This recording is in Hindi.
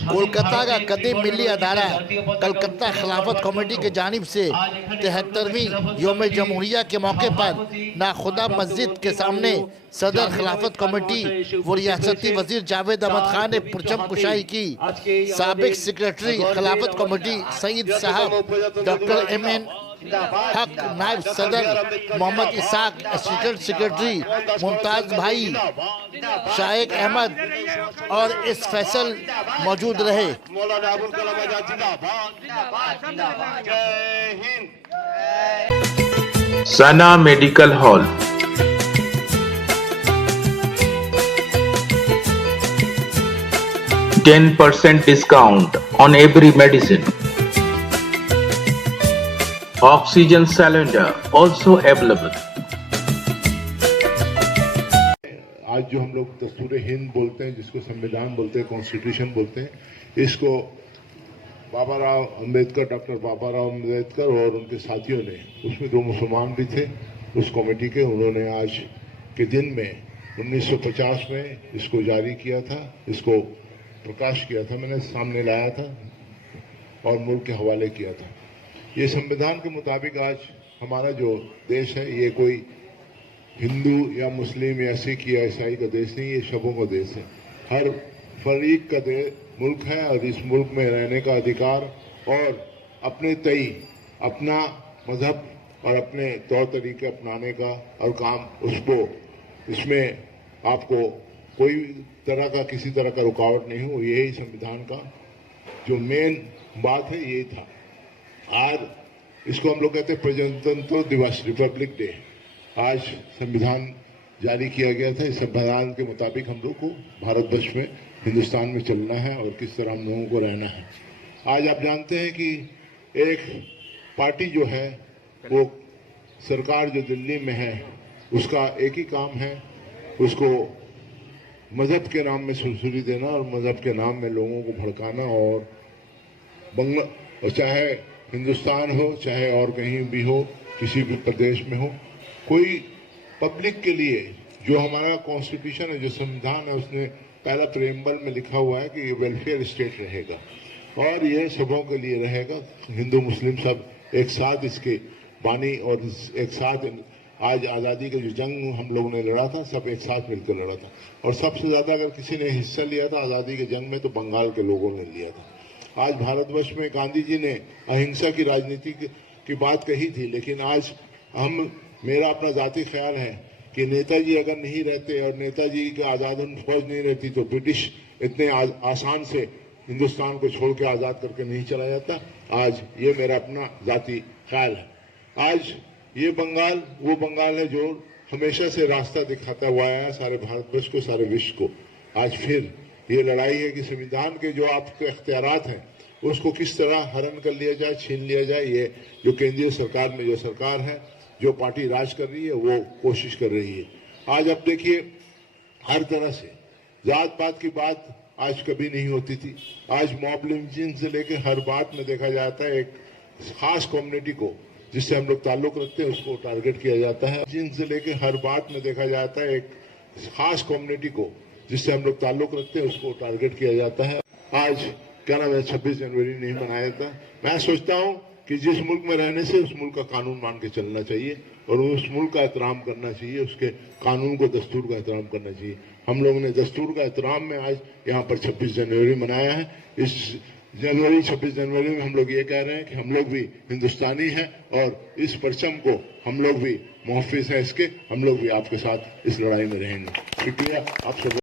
कोलकाता का कदीम मिली अदारा कलकत्ता खिलाफत कमेटी की जानिब से 73वीं योम जमहूरिया के मौके पर नाखुदा मस्जिद के सामने सदर खिलाफत कमेटी व रियासती वजीर जावेद अहमद खान ने परचम कुशाई की। साबिक सेक्रेटरी खिलाफत कमेटी सईद साहब, डॉक्टर एम.एन. हक नायब सदर, मोहम्मद इसाक असिस्टेंट सेक्रेटरी, मुमताज भाई, शाइक अहमद और इस फैसल मौजूद रहे। Sana medical hall 10% discount on every medicine. Oxygen cylinder also available. आज जो हम लोग दस्तूर हिंद बोलते हैं, जिसको संविधान बोलते हैं, कॉन्स्टिट्यूशन बोलते हैं, इसको बाबा राव अम्बेडकर, डॉक्टर बाबा राव अम्बेडकर और उनके साथियों ने, उसमें दो मुसलमान भी थे उस कमेटी के, उन्होंने आज के दिन में 1950 में इसको जारी किया था, इसको प्रकाश किया था, मैंने सामने लाया था और मुल्क के हवाले किया था। ये संविधान के मुताबिक आज हमारा जो देश है, ये कोई हिंदू या मुस्लिम या सिख या ईसाई का देश नहीं, ये सबों का देश है। हर फरीक का मुल्क है और इस मुल्क में रहने का अधिकार और अपने तय अपना मजहब और अपने तौर तरीके अपनाने का और काम उसको, इसमें आपको कोई तरह का किसी तरह का रुकावट नहीं हो, यही संविधान का जो मेन बात है ये था। आज इसको हम लोग कहते हैं प्रजातंत्र दिवस, रिपब्लिक डे। आज संविधान जारी किया गया था। इस संविधान के मुताबिक हम लोग को भारतवर्ष में, हिंदुस्तान में चलना है और किस तरह हम लोगों को रहना है। आज आप जानते हैं कि एक पार्टी जो है, वो सरकार जो दिल्ली में है, उसका एक ही काम है, उसको मजहब के नाम में सुरसुरी देना और मजहब के नाम में लोगों को भड़काना। और चाहे हिंदुस्तान हो, चाहे और कहीं भी हो, किसी भी प्रदेश में हो, कोई पब्लिक के लिए जो हमारा कॉन्स्टिट्यूशन है, जो संविधान है, उसने पहला प्रेम्बल में लिखा हुआ है कि ये वेलफेयर स्टेट रहेगा और ये सबों के लिए रहेगा। हिंदू मुस्लिम सब एक साथ इसके बानी और एक साथ आज आज़ादी का जो जंग हम लोगों ने लड़ा था, सब एक साथ मिलकर लड़ा था। और सबसे ज़्यादा अगर किसी ने हिस्सा लिया था आज़ादी के जंग में, तो बंगाल के लोगों ने लिया था। आज भारतवर्ष में गांधी जी ने अहिंसा की राजनीति की बात कही थी, लेकिन आज मेरा अपना जाती ख्याल है कि नेताजी अगर नहीं रहते और नेताजी की आज़ाद फौज नहीं रहती, तो ब्रिटिश इतने आसान से हिंदुस्तान को छोड़ के आज़ाद करके नहीं चला जाता। आज ये मेरा अपना जाती ख्याल है। आज ये बंगाल वो बंगाल है जो हमेशा से रास्ता दिखाता हुआ है सारे भारतवर्ष को, सारे विश्व को। आज फिर ये लड़ाई है कि संविधान के जो आपके अख्तियारात हैं, उसको किस तरह हरण कर लिया जाए, छीन लिया जाए। ये जो केंद्रीय सरकार में जो सरकार है, जो पार्टी राज कर रही है, वो कोशिश कर रही है। आज अब देखिए, हर तरह से जात पात की बात आज कभी नहीं होती थी। आज मॉब लिंचिंग से लेकर हर बात में देखा जाता है एक खास कम्युनिटी को, जिससे हम लोग ताल्लुक रखते हैं, उसको टारगेट किया जाता है। जिनसे लेके हर बात में देखा जाता है एक खास कम्युनिटी को, जिससे हम लोग ताल्लुक रखते हैं, उसको टारगेट किया जाता है। आज क्या नाम है, 26 जनवरी नहीं मनाया था। मैं सोचता हूँ कि जिस मुल्क में रहने से उस मुल्क का कानून मान के चलना चाहिए और उस मुल्क का एहतराम करना चाहिए, उसके कानून को, दस्तूर का एहतराम करना चाहिए। हम लोगों ने दस्तूर का एहतराम में आज यहाँ पर 26 जनवरी मनाया है। इस 26 जनवरी में हम लोग ये कह रहे हैं कि हम लोग भी हिंदुस्तानी हैं और इस परचम को हम लोग भी मुहफ़्फ़िज़ हैं इसके, हम लोग भी आपके साथ इस लड़ाई में रहेंगे। शुक्रिया आप सब।